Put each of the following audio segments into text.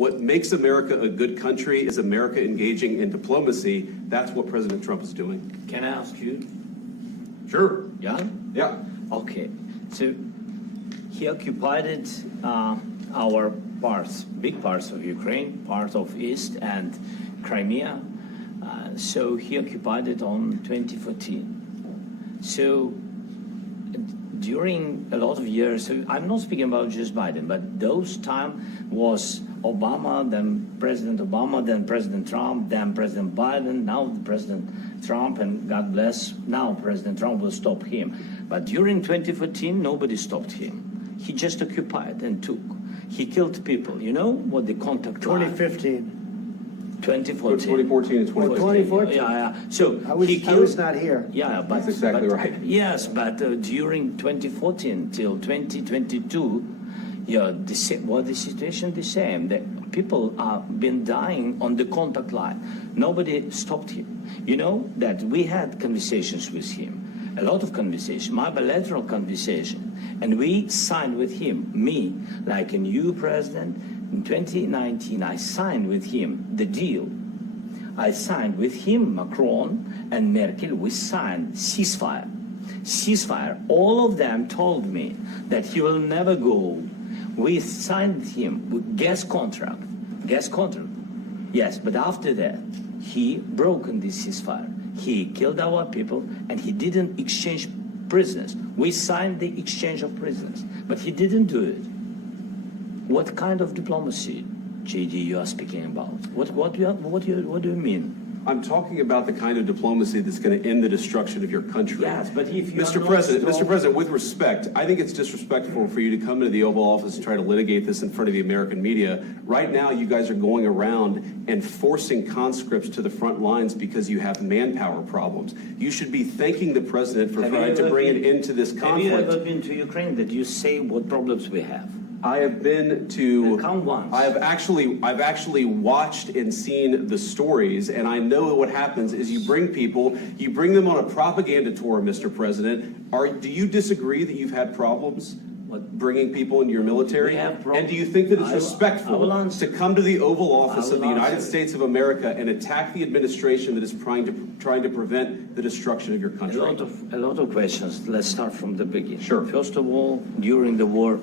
What makes America a good country is America engaging in diplomacy. That's what President Trump is doing. Can I ask you? Sure. Yeah? Yeah. Okay. So he occupied our parts, big parts of Ukraine, part of East and Crimea. So he occupied it on 2014. So during a lot of years, so I'm not speaking about just Biden, but those time was Obama, then President Obama, then President Trump, then President Biden, now President Trump, and God bless, now President Trump will stop him. But during 2014, nobody stopped him. He just occupied and took. He killed people. You know what the contact 2015. 2014. 2014 and 2014. Yeah. So I was not here. Yeah, but That's exactly right. Yes, but during 2014 till 2022, yeah, the situation the same. The people have been dying on the contact line. Nobody stopped him. You know that we had conversations with him, a lot of conversation, my bilateral conversation, and we signed with him, me, like a new president. In 2019, I signed with him the deal. I signed with him, Macron and Merkel, we signed ceasefire. Ceasefire. All of them told me that he will never go. We signed with him with gas contract. Yes, but after that, he broken this ceasefire. He killed our people and he didn't exchange prisoners. We signed the exchange of prisoners, but he didn't do it. What kind of diplomacy, JD, you are speaking about? What do you mean? I'm talking about the kind of diplomacy that's going to end the destruction of your country. Yes, but if you Mr. President, with respect, I think it's disrespectful for you to come into the Oval Office and try to litigate this in front of the American media. Right now, you guys are going around and forcing conscripts to the front lines because you have manpower problems. You should be thanking the president for trying to bring an end to this conflict. Have you ever been to Ukraine that you say what problems we have? I have been to. Come once. I've actually watched and seen the stories, and I know what happens is you bring them on a propaganda tour, Mr. President. Do you disagree that you've had problems bringing people into your military? And do you think that it's respectful to come to the Oval Office of the United States of America and attack the administration that is trying to prevent the destruction of your country? A lot of questions. Let's start from the beginning. Sure. First of all, during the war,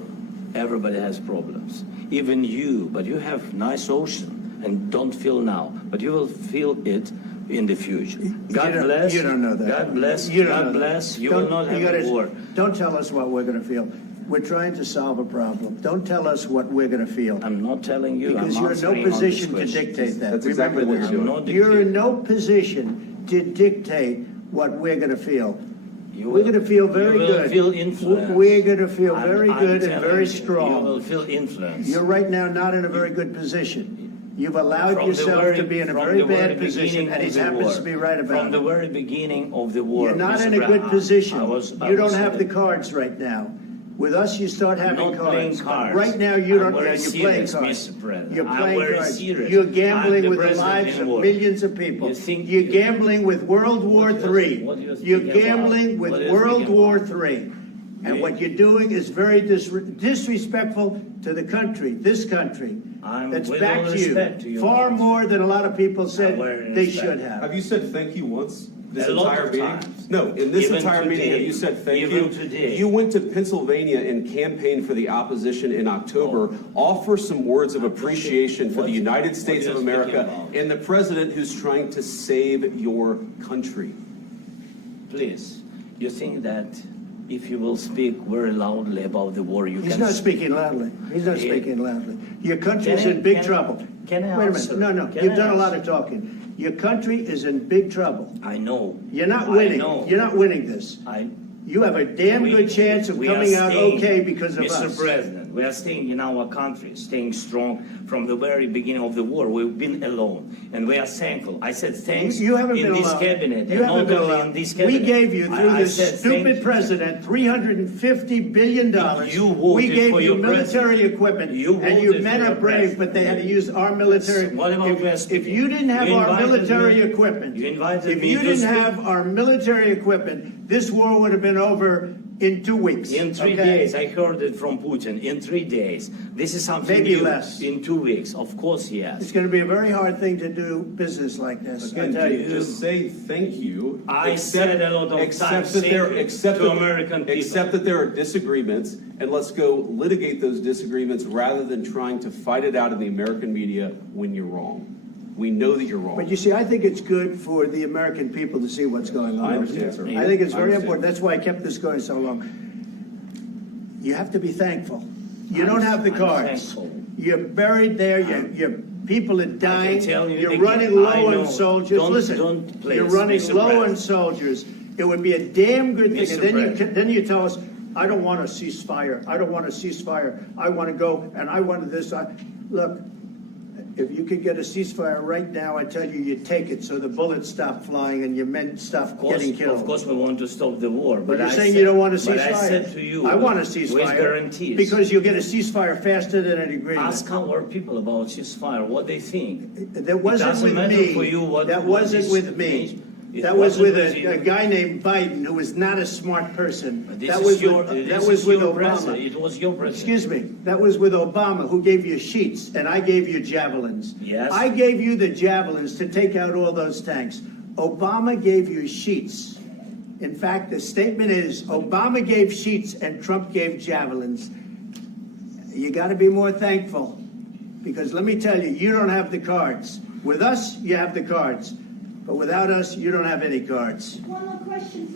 everybody has problems. Even you, but you have nice ocean and don't feel now, but you will feel it in the future. God bless. You don't know that. God bless. God bless. You will not have a war. Don't tell us what we're going to feel. We're trying to solve a problem. Don't tell us what we're going to feel. I'm not telling you. Because you're in no position to dictate that. That's exactly what you're doing. You're in no position to dictate what we're going to feel. We're going to feel very good. Feel influence. We're going to feel very good and very strong. You will feel influence. You're right now not in a very good position. You've allowed yourself to be in a very bad position, and he happens to be right about it. From the very beginning of the war. You're not in a good position. You don't have the cards right now. With us, you start having cards. Right now, you don't. You're playing cards. You're playing cards. You're gambling with the lives of millions of people. You're gambling with World War III. You're gambling with World War III. And what you're doing is very disrespectful to the country, this country, that's backed you far more than a lot of people said they should have. Have you said thank you once? This entire meeting? Times. No, in this Even entire meeting, today. have you said thank Even you? today. You went to Pennsylvania and campaigned for the opposition in October. Offer some words of appreciation for the United States of America and the president who's trying to save your country. Please, you think that if you will speak very loudly about the war, you He's can... not speaking loudly. He's not speaking loudly. Your country is in big trouble. Can I Wait a answer? minute. No. You've done a lot of talking. Your country is in big trouble. I know. You're not winning. I know. You're not winning this. You have a damn good chance of coming out okay because of us. Mr. President, we are staying in our country, staying strong from the very beginning of the war. We've been alone, and we are thankful. I said thanks You haven't in been this alone. cabinet. You haven't been alone. In this cabinet. We gave you, through I this said stupid thank you. president, $350 billion. You voted we gave for you your military president. equipment, You and your voted men for are your brave, president. but they had to use our military. What about West? If you didn't have our invited military me- equipment, You invited if me you to didn't speak- have our military equipment, this war would have been over in 2 weeks. In 3 days, I heard it from Putin. In 3 days. This is something Maybe new. less. In 2 weeks, of course, yes. It's going to be a very hard thing to do business like this. I Again, tell you. just say thank you. I said a lot of times to American people. Accept that there are disagreements, and let's go litigate those disagreements rather than trying to fight it out in the American media when you're wrong. We know that you're wrong. But you see, I think it's good for the American people to see what's going on. I understand, sir. I think it's very I understand. important. That's why I kept this going so long. You have to be thankful. You don't have the I'm cards. thankful. You're buried there. Your people are dying. tell you You're again, running I low know. on soldiers. Don't- Listen, don't please, you're running Mr. low on President. soldiers. It would be a damn good thing. Mr. And then President. then you tell us, I don't want a ceasefire. I don't want a ceasefire. I want to go and I want this. Look, if you could get a ceasefire right now, I tell you, you take it so the bullets stop flying and your men stop getting killed. Of course, we want to stop the war. But you're I saying said- you don't want a ceasefire. But I said to you, I want a with ceasefire. guarantees. Because you'll get a ceasefire faster than an agreement. Ask our people about ceasefire, what they think. That wasn't doesn't with matter me. for you what- That what wasn't is with me. made. It That was with wasn't with a you. guy named Biden, who was not a smart person. This That is was your, with, this that is was with your Obama. president. It was your president. Excuse me. That was with Obama, who gave you sheets, and I gave you javelins. Yes. I gave you the javelins to take out all those tanks. Obama gave you sheets. In fact, the statement is Obama gave sheets and Trump gave javelins. You got to be more thankful, because let me tell you, you don't have the cards. With us, you have the cards. But without us, you don't have any cards. One more question